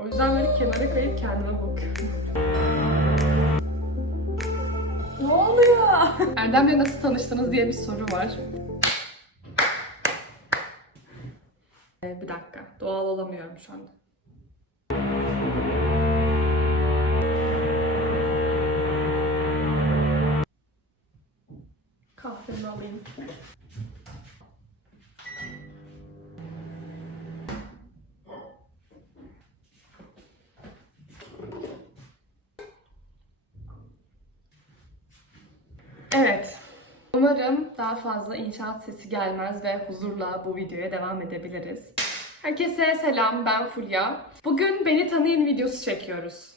O yüzden böyle kenara kayıp kendime bakıyorum. ne oluyor? Erdem'le nasıl tanıştınız diye bir soru var. Ee, bir dakika. Doğal olamıyorum şu anda. Kahvemi alayım. Evet. Umarım daha fazla inşaat sesi gelmez ve huzurla bu videoya devam edebiliriz. Herkese selam, ben Fulya. Bugün beni tanıyın videosu çekiyoruz.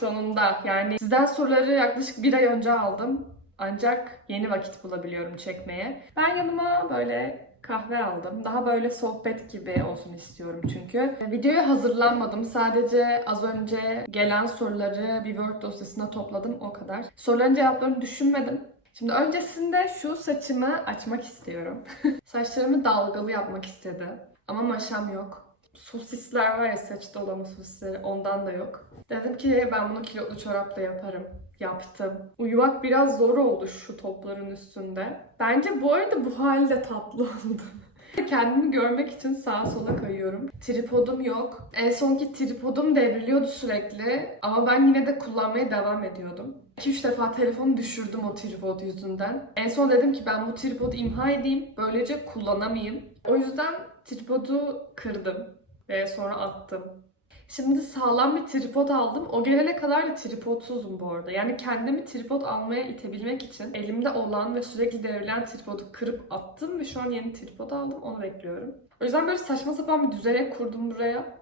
Sonunda yani sizden soruları yaklaşık bir ay önce aldım. Ancak yeni vakit bulabiliyorum çekmeye. Ben yanıma böyle kahve aldım. Daha böyle sohbet gibi olsun istiyorum çünkü. Videoya hazırlanmadım. Sadece az önce gelen soruları bir Word dosyasına topladım o kadar. Soruların cevaplarını düşünmedim. Şimdi öncesinde şu saçımı açmak istiyorum. Saçlarımı dalgalı yapmak istedi. Ama maşam yok. Sosisler var ya saçta olan o sosisleri ondan da yok. Dedim ki ben bunu kilotlu çorapla yaparım. Yaptım. Uyumak biraz zor oldu şu topların üstünde. Bence bu arada bu hali de tatlı oldu. Kendimi görmek için sağa sola kayıyorum. Tripodum yok. En sonki tripodum devriliyordu sürekli. Ama ben yine de kullanmaya devam ediyordum. 2-3 defa telefonu düşürdüm o tripod yüzünden. En son dedim ki ben bu tripodu imha edeyim. Böylece kullanamayayım. O yüzden tripodu kırdım. Ve sonra attım. Şimdi sağlam bir tripod aldım. O gelene kadar da tripodsuzum bu arada. Yani kendimi tripod almaya itebilmek için elimde olan ve sürekli devrilen tripodu kırıp attım ve şu an yeni tripod aldım. Onu bekliyorum. O yüzden böyle saçma sapan bir düzenek kurdum buraya.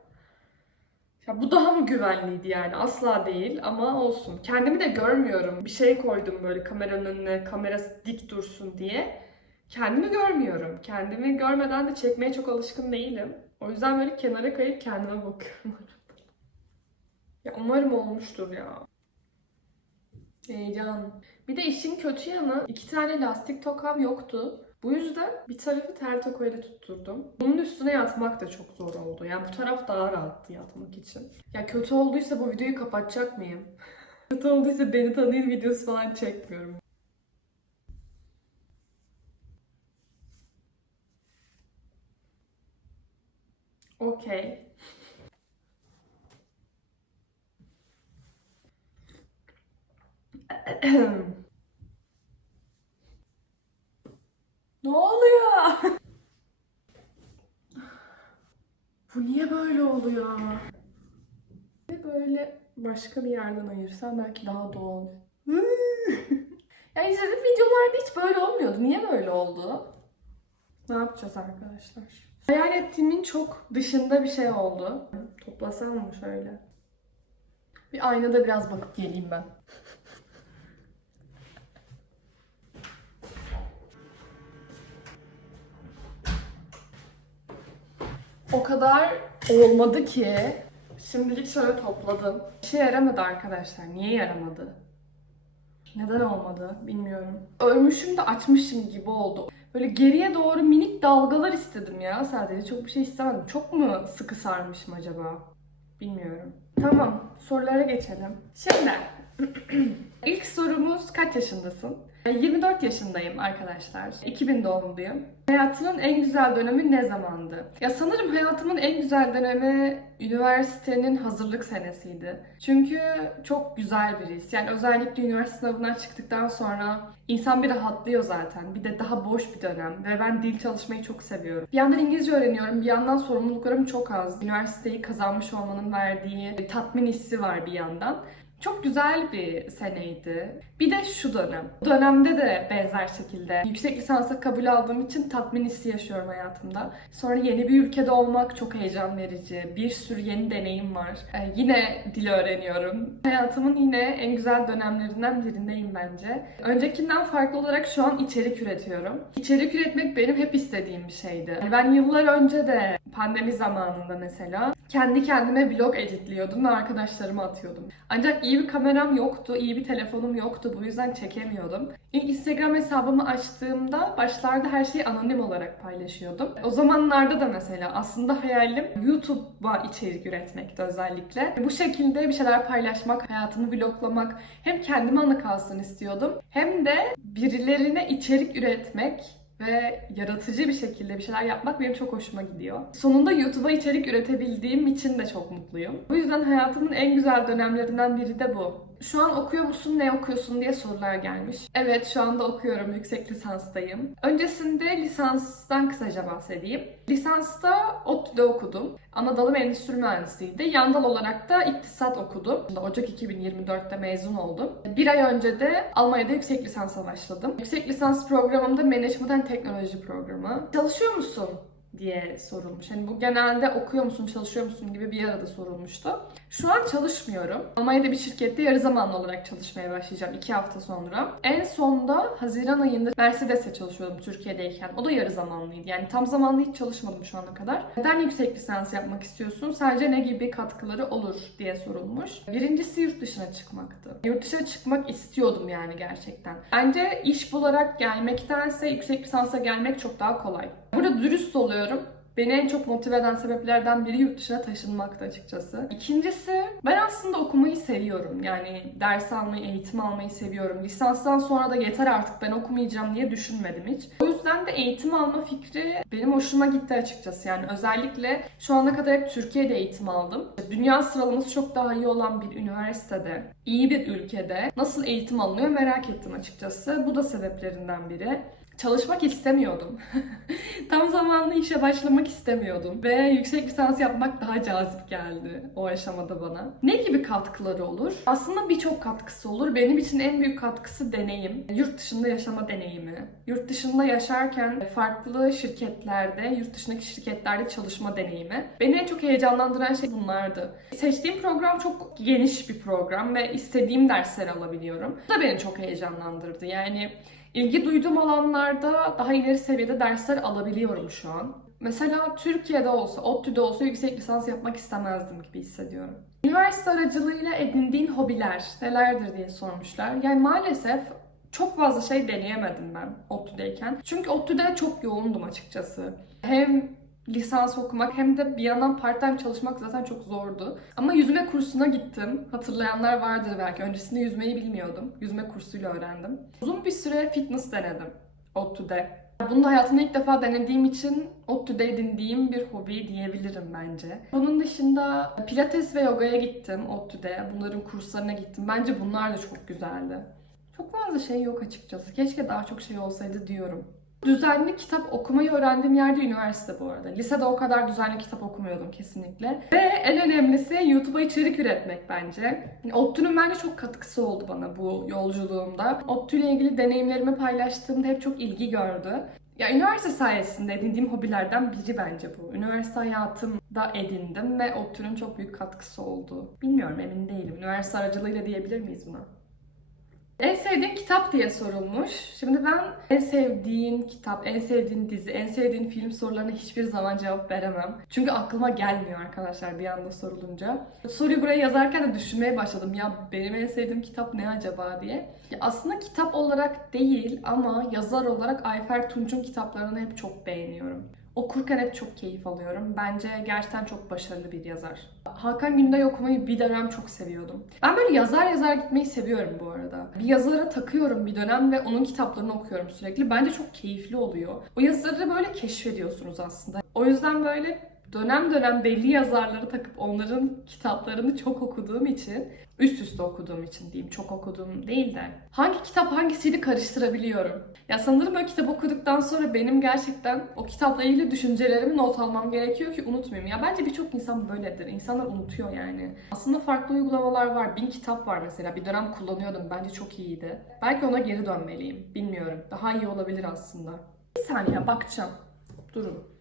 Ya bu daha mı güvenliydi yani? Asla değil ama olsun. Kendimi de görmüyorum. Bir şey koydum böyle kameranın önüne, kamera dik dursun diye. Kendimi görmüyorum. Kendimi görmeden de çekmeye çok alışkın değilim. O yüzden böyle kenara kayıp kendime bakıyorum. Ya umarım olmuştur ya. Heyecan. Bir de işin kötü yanı iki tane lastik tokam yoktu. Bu yüzden bir tarafı ter tokoyla tutturdum. Bunun üstüne yatmak da çok zor oldu. Yani bu taraf daha rahattı yatmak için. Ya kötü olduysa bu videoyu kapatacak mıyım? kötü olduysa beni tanıyın videosu falan çekmiyorum. Okey. Ne oluyor? Bu niye böyle oluyor? Ve böyle başka bir yerden ayırsam belki daha doğal. ya izlediğim videolarda hiç böyle olmuyordu. Niye böyle oldu? Ne yapacağız arkadaşlar? Hayal ettiğimin çok dışında bir şey oldu. Toplasam mı şöyle? Bir aynada biraz bakıp geleyim ben. O kadar olmadı ki şimdilik şöyle topladım. İşe yaramadı arkadaşlar. Niye yaramadı? Neden olmadı bilmiyorum. Ölmüşüm de açmışım gibi oldu. Böyle geriye doğru minik dalgalar istedim ya sadece. Çok bir şey istemedim. Çok mu sıkı sarmışım acaba? Bilmiyorum. Tamam, sorulara geçelim. Şimdi, ilk sorumuz kaç yaşındasın? 24 yaşındayım arkadaşlar. 2000 doğumluyum. Hayatının en güzel dönemi ne zamandı? Ya sanırım hayatımın en güzel dönemi üniversitenin hazırlık senesiydi. Çünkü çok güzel bir. Yani özellikle üniversite sınavından çıktıktan sonra insan bir rahatlıyor zaten. Bir de daha boş bir dönem ve ben dil çalışmayı çok seviyorum. Bir yandan İngilizce öğreniyorum, bir yandan sorumluluklarım çok az. Üniversiteyi kazanmış olmanın verdiği tatmin hissi var bir yandan. Çok güzel bir seneydi. Bir de şu dönem. Bu dönemde de benzer şekilde yüksek lisansa kabul aldığım için tatmin hissi yaşıyorum hayatımda. Sonra yeni bir ülkede olmak çok heyecan verici. Bir sürü yeni deneyim var. Ee, yine dil öğreniyorum. Hayatımın yine en güzel dönemlerinden birindeyim bence. Öncekinden farklı olarak şu an içerik üretiyorum. İçerik üretmek benim hep istediğim bir şeydi. Ben yıllar önce de pandemi zamanında mesela kendi kendime vlog editliyordum ve arkadaşlarıma atıyordum. Ancak iyi bir kameram yoktu, iyi bir telefonum yoktu. Bu yüzden çekemiyordum. İlk Instagram hesabımı açtığımda başlarda her şeyi anonim olarak paylaşıyordum. O zamanlarda da mesela aslında hayalim YouTube'a içerik üretmekti özellikle. Bu şekilde bir şeyler paylaşmak, hayatımı vloglamak hem kendime anı kalsın istiyordum hem de birilerine içerik üretmek ve yaratıcı bir şekilde bir şeyler yapmak benim çok hoşuma gidiyor. Sonunda YouTube'a içerik üretebildiğim için de çok mutluyum. Bu yüzden hayatımın en güzel dönemlerinden biri de bu. Şu an okuyor musun, ne okuyorsun diye sorular gelmiş. Evet, şu anda okuyorum, yüksek lisanstayım. Öncesinde lisanstan kısaca bahsedeyim. Lisansta ODTÜ'de okudum ama dalım endüstri mühendisliğiydi. Yan dal olarak da iktisat okudum. Ocak 2024'te mezun oldum. Bir ay önce de Almanya'da yüksek lisansa başladım. Yüksek lisans programımda Management and Teknoloji programı. Çalışıyor musun? Diye sorulmuş. Hani bu genelde okuyor musun, çalışıyor musun gibi bir arada sorulmuştu. Şu an çalışmıyorum. Almanya'da bir şirkette yarı zamanlı olarak çalışmaya başlayacağım iki hafta sonra. En sonda Haziran ayında Mercedes'e çalışıyordum Türkiye'deyken. O da yarı zamanlıydı. Yani tam zamanlı hiç çalışmadım şu ana kadar. Neden yüksek lisans yapmak istiyorsun? Sadece ne gibi katkıları olur diye sorulmuş. Birincisi yurt dışına çıkmaktı. Yurt dışına çıkmak istiyordum yani gerçekten. Bence iş bularak gelmektense yüksek lisansa gelmek çok daha kolay. Burada dürüst oluyorum. Beni en çok motive eden sebeplerden biri yurt dışına taşınmaktı açıkçası. İkincisi ben aslında okumayı seviyorum. Yani ders almayı, eğitim almayı seviyorum. Lisanstan sonra da yeter artık ben okumayacağım diye düşünmedim hiç. O yüzden de eğitim alma fikri benim hoşuma gitti açıkçası. Yani özellikle şu ana kadar hep Türkiye'de eğitim aldım. Dünya sıralaması çok daha iyi olan bir üniversitede, iyi bir ülkede nasıl eğitim alınıyor merak ettim açıkçası. Bu da sebeplerinden biri. Çalışmak istemiyordum. Tam zamanlı işe başlamak istemiyordum. Ve yüksek lisans yapmak daha cazip geldi o aşamada bana. Ne gibi katkıları olur? Aslında birçok katkısı olur. Benim için en büyük katkısı deneyim. Yurt dışında yaşama deneyimi. Yurt dışında yaşarken farklı şirketlerde, yurt dışındaki şirketlerde çalışma deneyimi. Beni en çok heyecanlandıran şey bunlardı. Seçtiğim program çok geniş bir program ve istediğim dersleri alabiliyorum. Bu da beni çok heyecanlandırdı. Yani İlgi duyduğum alanlarda daha ileri seviyede dersler alabiliyorum şu an. Mesela Türkiye'de olsa, ODTÜ'de olsa yüksek lisans yapmak istemezdim gibi hissediyorum. Üniversite aracılığıyla edindiğin hobiler nelerdir diye sormuşlar. Yani maalesef çok fazla şey deneyemedim ben ODTÜ'deyken. Çünkü ODTÜ'de çok yoğundum açıkçası. Hem lisans okumak hem de bir yandan part time çalışmak zaten çok zordu. Ama yüzme kursuna gittim. Hatırlayanlar vardır belki. Öncesinde yüzmeyi bilmiyordum. Yüzme kursuyla öğrendim. Uzun bir süre fitness denedim ODTÜ'de. Bunu da hayatımda ilk defa denediğim için ODTÜ'de edindiğim bir hobi diyebilirim bence. Bunun dışında pilates ve yogaya gittim ODTÜ'de. Bunların kurslarına gittim. Bence bunlar da çok güzeldi. Çok fazla şey yok açıkçası. Keşke daha çok şey olsaydı diyorum. Düzenli kitap okumayı öğrendiğim yerde üniversite bu arada. Lisede o kadar düzenli kitap okumuyordum kesinlikle. Ve en önemlisi YouTube'a içerik üretmek bence. ODTÜ'nün bence çok katkısı oldu bana bu yolculuğumda. ODTÜ ile ilgili deneyimlerimi paylaştığımda hep çok ilgi gördü. Ya üniversite sayesinde edindiğim hobilerden biri bence bu. Üniversite hayatımda edindim ve ODTÜ'nün çok büyük katkısı oldu. Bilmiyorum emin değilim. Üniversite aracılığıyla diyebilir miyiz buna? En sevdiğin kitap diye sorulmuş. Şimdi ben en sevdiğin kitap, en sevdiğin dizi, en sevdiğin film sorularına hiçbir zaman cevap veremem. Çünkü aklıma gelmiyor arkadaşlar bir anda sorulunca. Soruyu buraya yazarken de düşünmeye başladım. Ya benim en sevdiğim kitap ne acaba diye. Ya aslında kitap olarak değil ama yazar olarak Ayfer Tunç'un kitaplarını hep çok beğeniyorum. Okurken hep çok keyif alıyorum. Bence gerçekten çok başarılı bir yazar. Hakan Günday okumayı bir dönem çok seviyordum. Ben böyle yazar yazar gitmeyi seviyorum bu arada. Bir yazara takıyorum bir dönem ve onun kitaplarını okuyorum sürekli. Bence çok keyifli oluyor. O yazarı böyle keşfediyorsunuz aslında. O yüzden böyle dönem dönem belli yazarları takıp onların kitaplarını çok okuduğum için üst üste okuduğum için diyeyim çok okuduğum değil de hangi kitap hangisiydi karıştırabiliyorum. Ya sanırım böyle kitap okuduktan sonra benim gerçekten o kitapla ilgili düşüncelerimi not almam gerekiyor ki unutmayayım. Ya bence birçok insan böyledir. İnsanlar unutuyor yani. Aslında farklı uygulamalar var. Bin kitap var mesela. Bir dönem kullanıyordum. Bence çok iyiydi. Belki ona geri dönmeliyim. Bilmiyorum. Daha iyi olabilir aslında. Bir saniye bakacağım. Durun.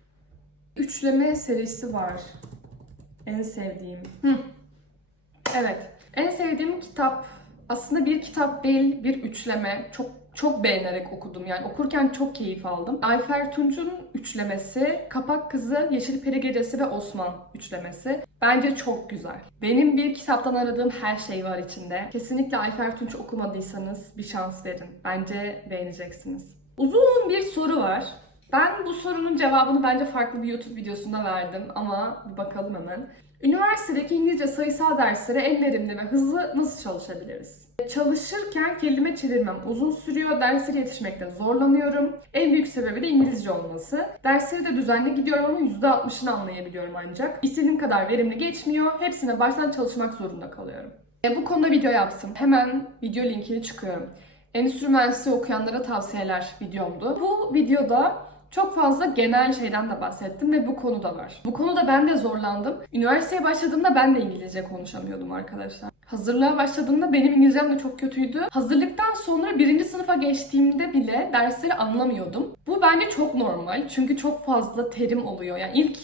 Üçleme serisi var. En sevdiğim. Hı. Evet. En sevdiğim kitap aslında bir kitap değil, bir üçleme. Çok çok beğenerek okudum. Yani okurken çok keyif aldım. Ayfer Tunç'un üçlemesi, Kapak Kızı, Yeşil Peri Gecesi ve Osman üçlemesi. Bence çok güzel. Benim bir kitaptan aradığım her şey var içinde. Kesinlikle Ayfer Tunç okumadıysanız bir şans verin. Bence beğeneceksiniz. Uzun bir soru var. Ben bu sorunun cevabını bence farklı bir YouTube videosunda verdim ama bakalım hemen. Üniversitedeki İngilizce sayısal derslere en verimli ve hızlı nasıl çalışabiliriz? Çalışırken kelime çevirmem uzun sürüyor, derslere yetişmekten zorlanıyorum. En büyük sebebi de İngilizce olması. Derslere de düzenli gidiyorum ama %60'ını anlayabiliyorum ancak. İstediğim kadar verimli geçmiyor, hepsine baştan çalışmak zorunda kalıyorum. E, bu konuda video yaptım. Hemen video linkini çıkıyorum. Endüstri mühendisliği okuyanlara tavsiyeler videomdu. Bu videoda çok fazla genel şeyden de bahsettim ve bu konu da var. Bu konuda ben de zorlandım. Üniversiteye başladığımda ben de İngilizce konuşamıyordum arkadaşlar. Hazırlığa başladığımda benim İngilizcem de çok kötüydü. Hazırlıktan sonra birinci sınıfa geçtiğimde bile dersleri anlamıyordum. Bu bence çok normal çünkü çok fazla terim oluyor. Yani ilk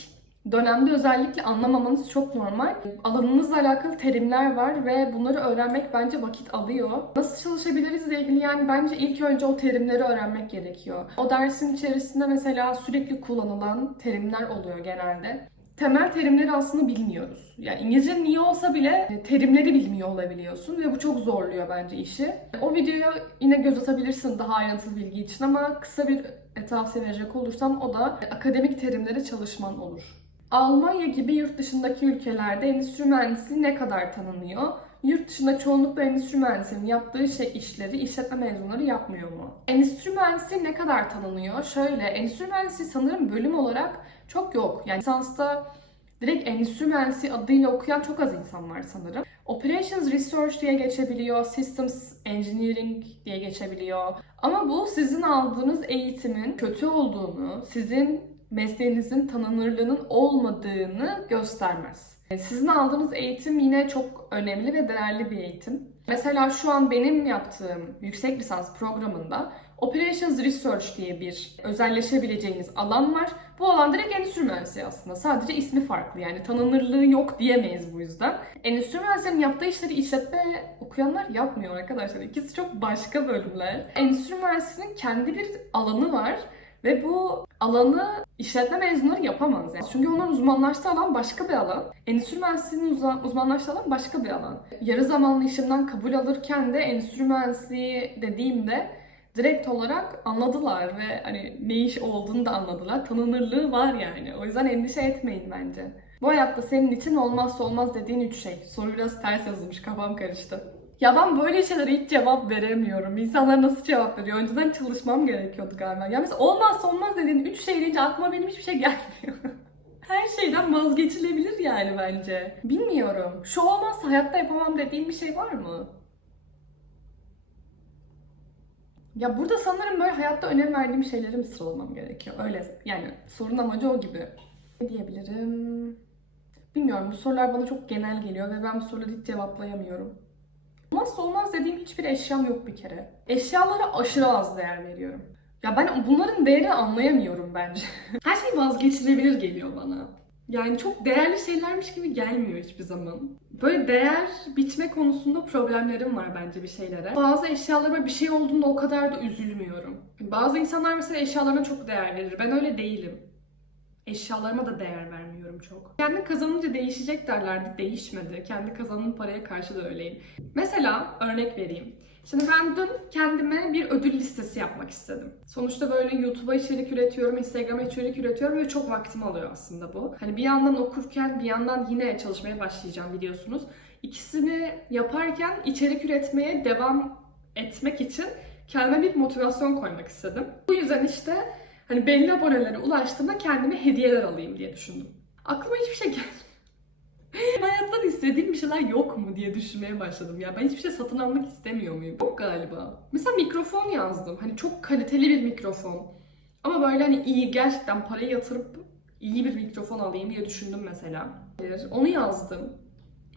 dönemde özellikle anlamamanız çok normal. Alanınızla alakalı terimler var ve bunları öğrenmek bence vakit alıyor. Nasıl çalışabiliriz ile ilgili yani bence ilk önce o terimleri öğrenmek gerekiyor. O dersin içerisinde mesela sürekli kullanılan terimler oluyor genelde. Temel terimleri aslında bilmiyoruz. Yani İngilizce niye olsa bile e, terimleri bilmiyor olabiliyorsun ve bu çok zorluyor bence işi. O videoya yine göz atabilirsin daha ayrıntılı bilgi için ama kısa bir e, tavsiye verecek olursam o da e, akademik terimleri çalışman olur. Almanya gibi yurt dışındaki ülkelerde endüstri mühendisliği ne kadar tanınıyor? Yurt dışında çoğunlukla endüstri mühendisliğinin yaptığı şey işleri işletme mezunları yapmıyor mu? Endüstri mühendisliği ne kadar tanınıyor? Şöyle, endüstri mühendisliği sanırım bölüm olarak çok yok. Yani lisansta direkt endüstri mühendisliği adıyla okuyan çok az insan var sanırım. Operations Research diye geçebiliyor, Systems Engineering diye geçebiliyor. Ama bu sizin aldığınız eğitimin kötü olduğunu, sizin mesleğinizin tanınırlığının olmadığını göstermez. E, Sizin aldığınız eğitim yine çok önemli ve değerli bir eğitim. Mesela şu an benim yaptığım yüksek lisans programında Operations Research diye bir özelleşebileceğiniz alan var. Bu alan direkt endüstri mühendisliği aslında. Sadece ismi farklı yani tanınırlığı yok diyemeyiz bu yüzden. Endüstri mühendislerinin yaptığı işleri işletme okuyanlar yapmıyor arkadaşlar. İkisi çok başka bölümler. Endüstri mühendisliğinin kendi bir alanı var. Ve bu alanı işletme mezunları yapamaz yani. Çünkü onların uzmanlaştığı alan başka bir alan. Endüstri mühendisliğinin uzmanlaştığı alan başka bir alan. Yarı zamanlı işimden kabul alırken de endüstri mühendisliği dediğimde direkt olarak anladılar ve hani ne iş olduğunu da anladılar. Tanınırlığı var yani. O yüzden endişe etmeyin bence. Bu hayatta senin için olmazsa olmaz dediğin üç şey. Soru biraz ters yazılmış, kafam karıştı. Ya ben böyle şeylere hiç cevap veremiyorum. İnsanlar nasıl cevap veriyor? Önceden çalışmam gerekiyordu galiba. Ya mesela olmazsa olmaz dediğin üç şey deyince aklıma benim hiçbir şey gelmiyor. Her şeyden vazgeçilebilir yani bence. Bilmiyorum. Şu olmazsa hayatta yapamam dediğim bir şey var mı? Ya burada sanırım böyle hayatta önem verdiğim şeyleri mi sıralamam gerekiyor? Öyle yani sorun amacı o gibi. Ne diyebilirim? Bilmiyorum bu sorular bana çok genel geliyor ve ben bu soruları hiç cevaplayamıyorum. Olmazsa olmaz dediğim hiçbir eşyam yok bir kere. Eşyalara aşırı az değer veriyorum. Ya ben bunların değerini anlayamıyorum bence. Her şey vazgeçilebilir geliyor bana. Yani çok değerli şeylermiş gibi gelmiyor hiçbir zaman. Böyle değer biçme konusunda problemlerim var bence bir şeylere. Bazı eşyalara bir şey olduğunda o kadar da üzülmüyorum. Bazı insanlar mesela eşyalarına çok değer verir. Ben öyle değilim. Eşyalarıma da değer vermiyorum çok. Kendi kazanınca değişecek derlerdi. Değişmedi. Kendi kazandığım paraya karşı da öyleyim. Mesela örnek vereyim. Şimdi ben dün kendime bir ödül listesi yapmak istedim. Sonuçta böyle YouTube'a içerik üretiyorum, Instagram'a içerik üretiyorum ve çok vaktimi alıyor aslında bu. Hani bir yandan okurken bir yandan yine çalışmaya başlayacağım biliyorsunuz. İkisini yaparken içerik üretmeye devam etmek için kendime bir motivasyon koymak istedim. Bu yüzden işte hani belli abonelere ulaştığımda kendime hediyeler alayım diye düşündüm. Aklıma hiçbir şey gelmedi. Hayattan istediğim bir şeyler yok mu diye düşünmeye başladım ya. Ben hiçbir şey satın almak istemiyor muyum? Yok galiba. Mesela mikrofon yazdım. Hani çok kaliteli bir mikrofon. Ama böyle hani iyi gerçekten parayı yatırıp iyi bir mikrofon alayım diye düşündüm mesela. Onu yazdım.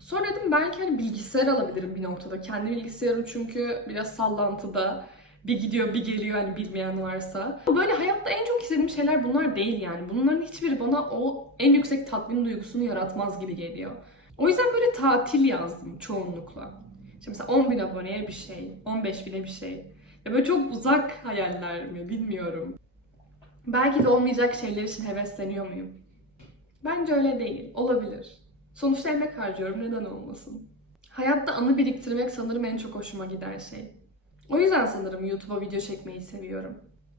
Sonra dedim belki hani bilgisayar alabilirim bir noktada. Kendi bilgisayarım çünkü biraz sallantıda. Bir gidiyor bir geliyor hani bilmeyen varsa. Böyle hayatta en çok istediğim şeyler bunlar değil yani. Bunların hiçbiri bana o en yüksek tatmin duygusunu yaratmaz gibi geliyor. O yüzden böyle tatil yazdım çoğunlukla. İşte mesela 10 bin aboneye bir şey, 15 bine bir şey. Ya böyle çok uzak hayaller mi bilmiyorum. Belki de olmayacak şeyler için hevesleniyor muyum? Bence öyle değil. Olabilir. Sonuçta emek harcıyorum. Neden olmasın? Hayatta anı biriktirmek sanırım en çok hoşuma giden şey. O yüzden sanırım YouTube'a video çekmeyi seviyorum.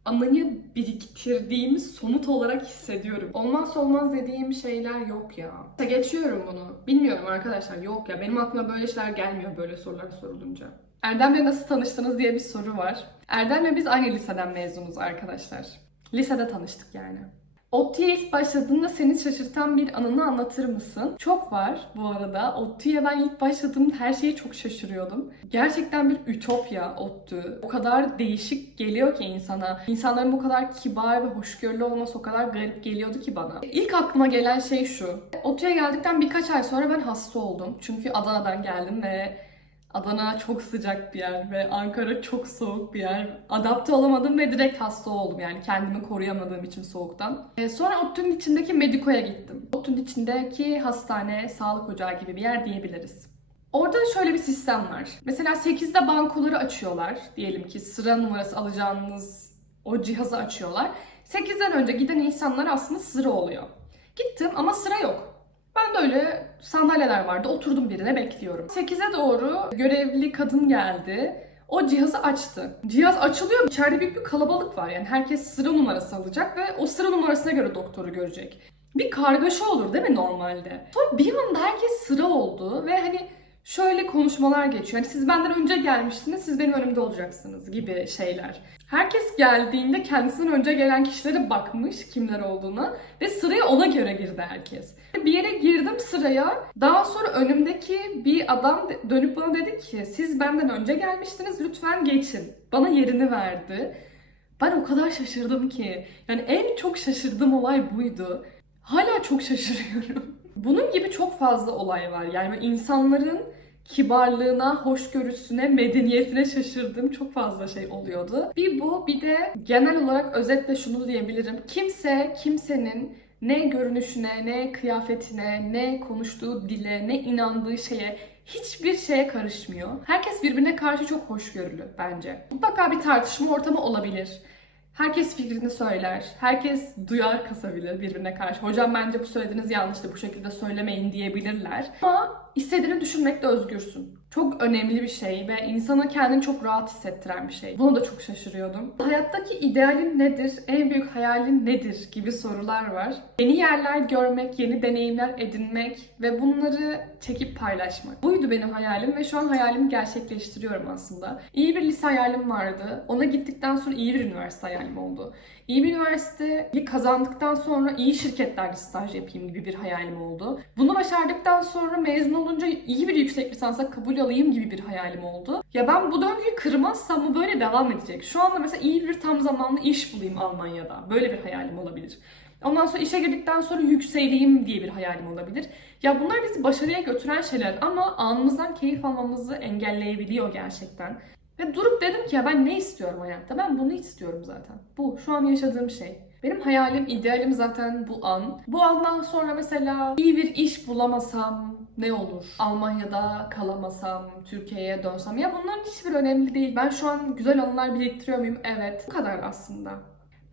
Anıyı biriktirdiğimi somut olarak hissediyorum. Olmazsa olmaz dediğim şeyler yok ya. Geçiyorum bunu. Bilmiyorum arkadaşlar yok ya. Benim aklıma böyle şeyler gelmiyor böyle sorular sorulunca. Erdem'le nasıl tanıştınız diye bir soru var. Erdem'le biz aynı liseden mezunuz arkadaşlar. Lisede tanıştık yani. ODTÜ'ye ilk başladığında seni şaşırtan bir anını anlatır mısın? Çok var bu arada. ODTÜ'ye ben ilk başladığımda her şeyi çok şaşırıyordum. Gerçekten bir ütopya ODTÜ. O kadar değişik geliyor ki insana. İnsanların bu kadar kibar ve hoşgörülü olması o kadar garip geliyordu ki bana. İlk aklıma gelen şey şu. ODTÜ'ye geldikten birkaç ay sonra ben hasta oldum. Çünkü Adana'dan geldim ve Adana çok sıcak bir yer ve Ankara çok soğuk bir yer. Adapte olamadım ve direkt hasta oldum yani kendimi koruyamadığım için soğuktan. Ee, sonra ODTÜ'nün içindeki Mediko'ya gittim. ODTÜ'nün içindeki hastane, sağlık ocağı gibi bir yer diyebiliriz. Orada şöyle bir sistem var. Mesela 8'de bankoları açıyorlar. Diyelim ki sıra numarası alacağınız o cihazı açıyorlar. 8'den önce giden insanlar aslında sıra oluyor. Gittim ama sıra yok. Ben de öyle sandalyeler vardı. Oturdum birine bekliyorum. 8'e doğru görevli kadın geldi. O cihazı açtı. Cihaz açılıyor. İçeride büyük bir kalabalık var. Yani herkes sıra numarası alacak ve o sıra numarasına göre doktoru görecek. Bir kargaşa olur değil mi normalde? Sonra bir anda herkes sıra oldu ve hani şöyle konuşmalar geçiyor. Hani siz benden önce gelmiştiniz, siz benim önümde olacaksınız gibi şeyler. Herkes geldiğinde kendisinden önce gelen kişilere bakmış kimler olduğuna ve sıraya ona göre girdi herkes. Bir yere girdim sıraya. Daha sonra önümdeki bir adam dönüp bana dedi ki siz benden önce gelmiştiniz lütfen geçin. Bana yerini verdi. Ben o kadar şaşırdım ki. Yani en çok şaşırdığım olay buydu. Hala çok şaşırıyorum. Bunun gibi çok fazla olay var. Yani insanların kibarlığına, hoşgörüsüne, medeniyetine şaşırdığım çok fazla şey oluyordu. Bir bu, bir de genel olarak özetle şunu diyebilirim. Kimse kimsenin ne görünüşüne, ne kıyafetine, ne konuştuğu dile, ne inandığı şeye hiçbir şeye karışmıyor. Herkes birbirine karşı çok hoşgörülü bence. Mutlaka bir tartışma ortamı olabilir. Herkes fikrini söyler. Herkes duyar kasabilir birbirine karşı. Hocam bence bu söylediğiniz yanlıştı. Bu şekilde söylemeyin diyebilirler. Ama istediğini düşünmekte özgürsün. Çok önemli bir şey ve insana kendini çok rahat hissettiren bir şey. Buna da çok şaşırıyordum. Hayattaki idealin nedir? En büyük hayalin nedir? gibi sorular var. Yeni yerler görmek, yeni deneyimler edinmek ve bunları çekip paylaşmak. Buydu benim hayalim ve şu an hayalimi gerçekleştiriyorum aslında. İyi bir lise hayalim vardı. Ona gittikten sonra iyi bir üniversite hayalim oldu. İyi bir üniversiteyi kazandıktan sonra iyi şirketlerde staj yapayım gibi bir hayalim oldu. Bunu başardıktan sonra mezun olunca iyi bir yüksek lisansa kabul alayım gibi bir hayalim oldu. Ya ben bu döngüyü kırmazsam bu böyle devam edecek. Şu anda mesela iyi bir tam zamanlı iş bulayım Almanya'da. Böyle bir hayalim olabilir. Ondan sonra işe girdikten sonra yükseleyim diye bir hayalim olabilir. Ya bunlar bizi başarıya götüren şeyler ama anımızdan keyif almamızı engelleyebiliyor gerçekten. Ve durup dedim ki ya ben ne istiyorum hayatta? Ben bunu istiyorum zaten. Bu şu an yaşadığım şey. Benim hayalim, idealim zaten bu an. Bu andan sonra mesela iyi bir iş bulamasam ne olur? Almanya'da kalamasam, Türkiye'ye dönsem. Ya bunların hiçbir önemli değil. Ben şu an güzel anılar biriktiriyor muyum? Evet. Bu kadar aslında.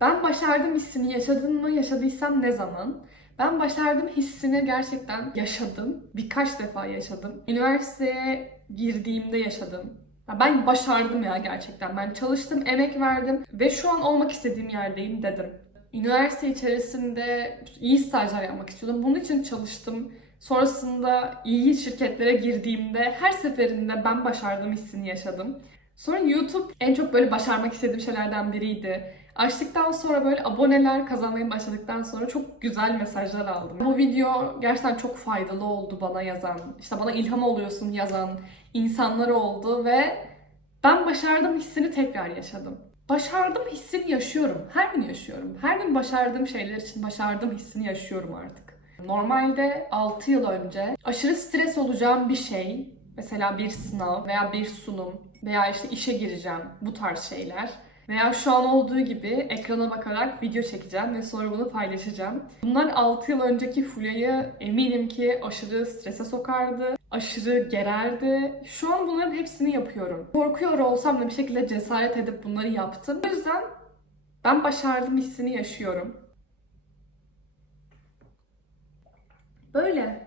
Ben başardım hissini yaşadın mı? Yaşadıysan ne zaman? Ben başardım hissini gerçekten yaşadım. Birkaç defa yaşadım. Üniversiteye girdiğimde yaşadım. Ben başardım ya gerçekten. Ben çalıştım, emek verdim ve şu an olmak istediğim yerdeyim dedim. Üniversite içerisinde iyi stajlar yapmak istiyordum. Bunun için çalıştım. Sonrasında iyi şirketlere girdiğimde her seferinde ben başardığım hissini yaşadım. Sonra YouTube en çok böyle başarmak istediğim şeylerden biriydi. Açtıktan sonra böyle aboneler kazanmaya başladıktan sonra çok güzel mesajlar aldım. Bu video gerçekten çok faydalı oldu bana yazan, işte bana ilham oluyorsun yazan insanlar oldu ve ben başardım hissini tekrar yaşadım. Başardım hissini yaşıyorum. Her gün yaşıyorum. Her gün başardığım şeyler için başardım hissini yaşıyorum artık. Normalde 6 yıl önce aşırı stres olacağım bir şey, mesela bir sınav veya bir sunum veya işte işe gireceğim bu tarz şeyler. Veya şu an olduğu gibi ekrana bakarak video çekeceğim ve sonra bunu paylaşacağım. Bunlar 6 yıl önceki Fulya'yı eminim ki aşırı strese sokardı, aşırı gererdi. Şu an bunların hepsini yapıyorum. Korkuyor olsam da bir şekilde cesaret edip bunları yaptım. O yüzden ben başardım hissini yaşıyorum. Böyle.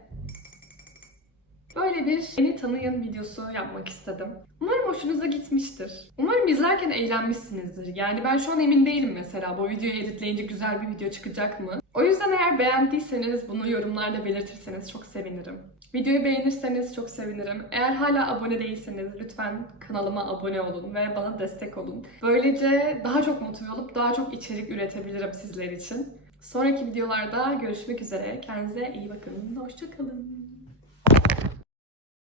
Böyle bir beni tanıyın videosu yapmak istedim. Umarım hoşunuza gitmiştir. Umarım izlerken eğlenmişsinizdir. Yani ben şu an emin değilim mesela bu videoyu editleyince güzel bir video çıkacak mı? O yüzden eğer beğendiyseniz bunu yorumlarda belirtirseniz çok sevinirim. Videoyu beğenirseniz çok sevinirim. Eğer hala abone değilseniz lütfen kanalıma abone olun ve bana destek olun. Böylece daha çok motive olup daha çok içerik üretebilirim sizler için. Sonraki videolarda görüşmek üzere. Kendinize iyi bakın. Hoşçakalın.